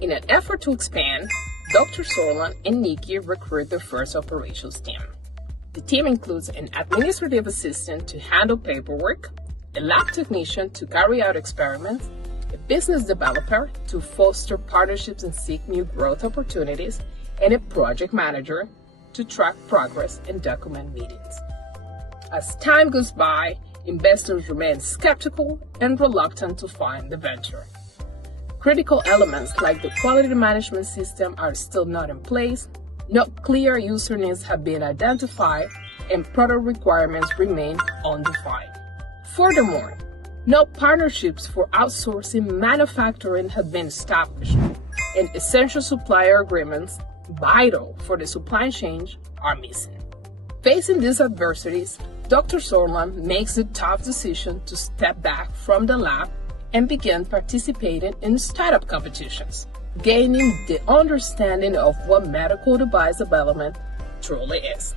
In an effort to expand, Dr. Zorlan and Nicky recruit their first operations team. The team includes an administrative assistant to handle paperwork, a lab technician to carry out experiments, a business developer to foster partnerships and seek new growth opportunities, and a project manager to track progress and document meetings. As time goes by, investors remain skeptical and reluctant to fund the venture. Critical elements like the quality management system are still not in place, no clear user needs have been identified, and product requirements remain undefined. Furthermore, no partnerships for outsourcing manufacturing have been established, and essential supplier agreements, vital for the supply chain, are missing. Facing these adversities, Dr. Zorlan makes the tough decision to step back from the lab and begin participating in startup competitions, gaining the understanding of what medical device development truly is.